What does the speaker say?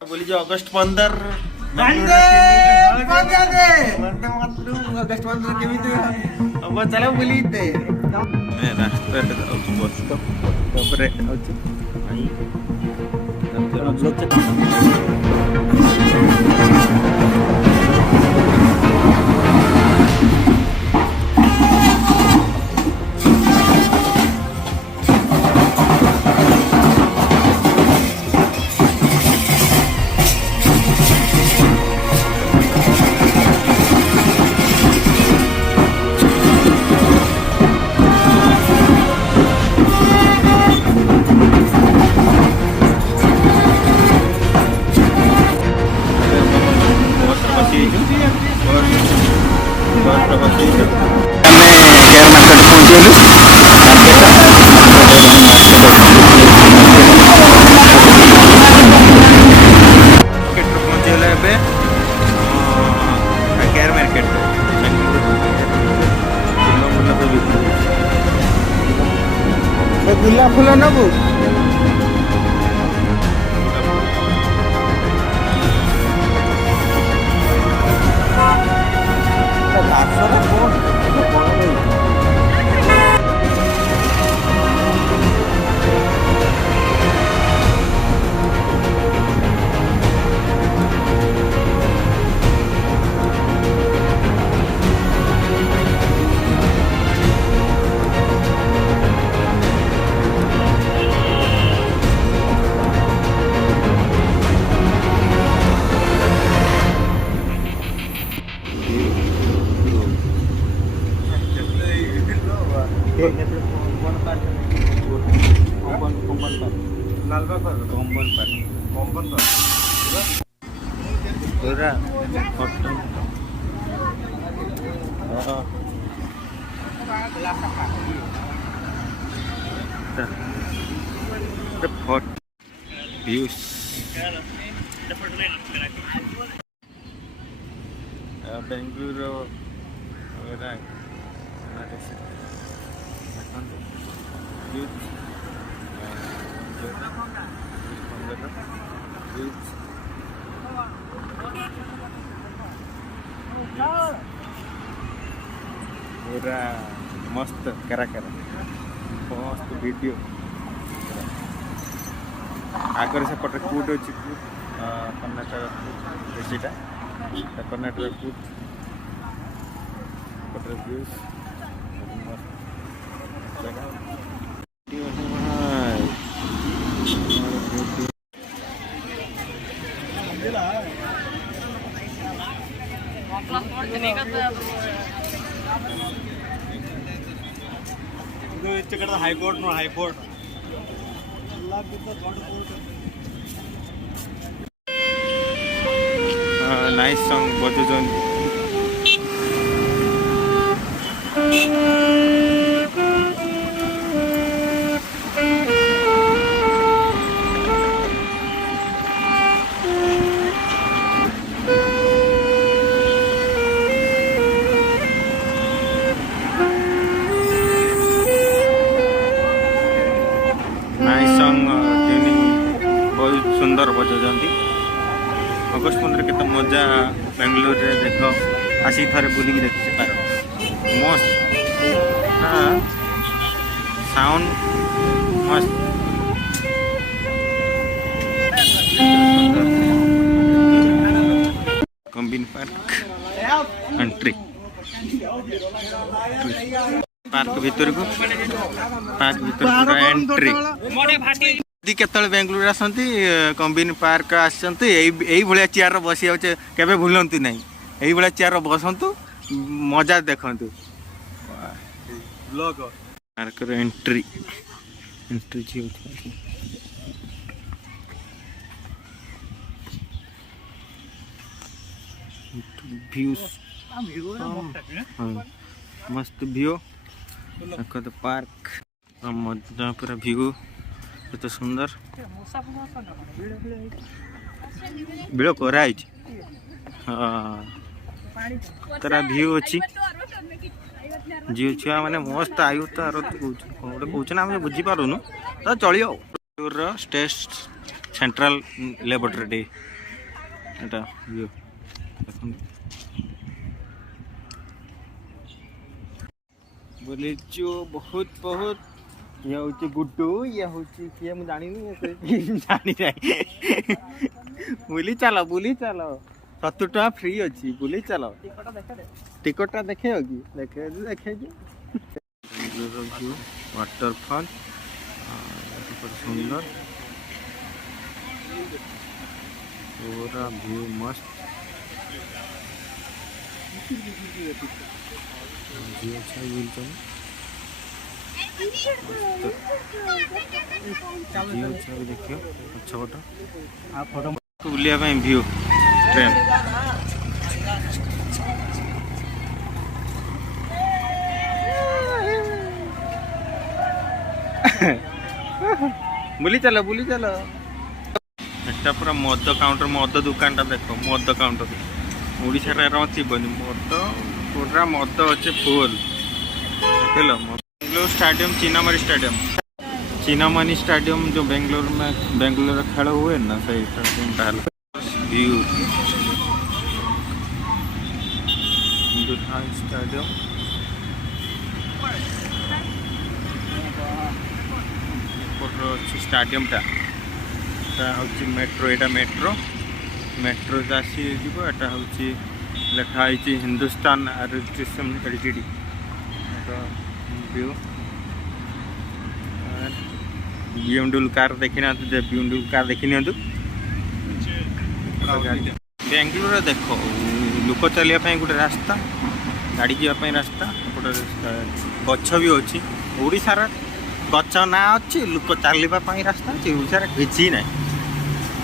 बोली जो अगस्त 15 अगस्त 15 केमिति अब चलो बोली दे रास्ता बस तापर गुलाब फूल नबू पूरा व्यूज बेंगलुरु पूरा मस्त करा मस्त वीडियो आगर से पटे कूट अच्छी कर्णाटक बेसीटा कर्णाटक कूट पटे व्यूज मस्त हाईकोर्ट हाईकोर्ट नाइस सॉन्ग बजुचन सुंदर बजाउछन्ती अगस्त 15 केते मजा बेंगलोर रे देख आसी थरे बुलिकी देखि पार मस्त हाँ साउंड मस्त कॉम्बिन पार्क एंट्री पार्क भीतर को पूरा एंट्री केतल बेंगलुरु आसती कॉम्बिन पार्क आसती भाया चेयर बसी जाऊे केवे भूलती ना यही भाया चेयर बसतु मजा देखु पार्क एंट्री एंट्री व्यूज मस्त व्यू पार्क पूरा व्यू तो सुंदर बिल कराई तारा व्यू अच्छी झील छुआ मैंने मस्त आयु तार गोटे कौन आम बुझीपारूनु तो चलिए सेंट्रल लैबोरेटरी एटा व्यू देखो बोले जो बहुत बहुत ये हूँ गुड्डू ये हूँ किए मुझे जानी जानी बुली चलो 70 टका फ्री अच्छी बुली चलो टिकटा देखे कि देखे देखे वाटरफॉल सुंदर पूरा व्यू मस्त जी अच्छा बोलते जी अच्छा भी देखियो अच्छा फोटो बुलिया व्यू ट्रेन बुली चलो एटा पूरा मद काउंटर मद दुकान टा देखो मद काउंटर ओडिशा रे थी मद पूरा मद अच्छे फुल देख बेंगलोर स्टेडियम चीनामणि स्टेडियम जो बेंगलोर खेल हुए ना सही स्टेडियम व्यू स्टेडियम स्टेडियम टा हूँ मेट्रो यहाँ मेट्रो आसी एटा हूँ लिखाई Hindustan aerospace LTD view BMW car देखी ना BMW कार देखी नि बेंगलोर देख लोक चलने गोटे रास्ता गाड़ी जावाई रास्ता गोटे गछ भी अच्छी ओडिशार गछ ना अच्छी लोक चलने रास्ता अच्छी ओडिशार किसी ना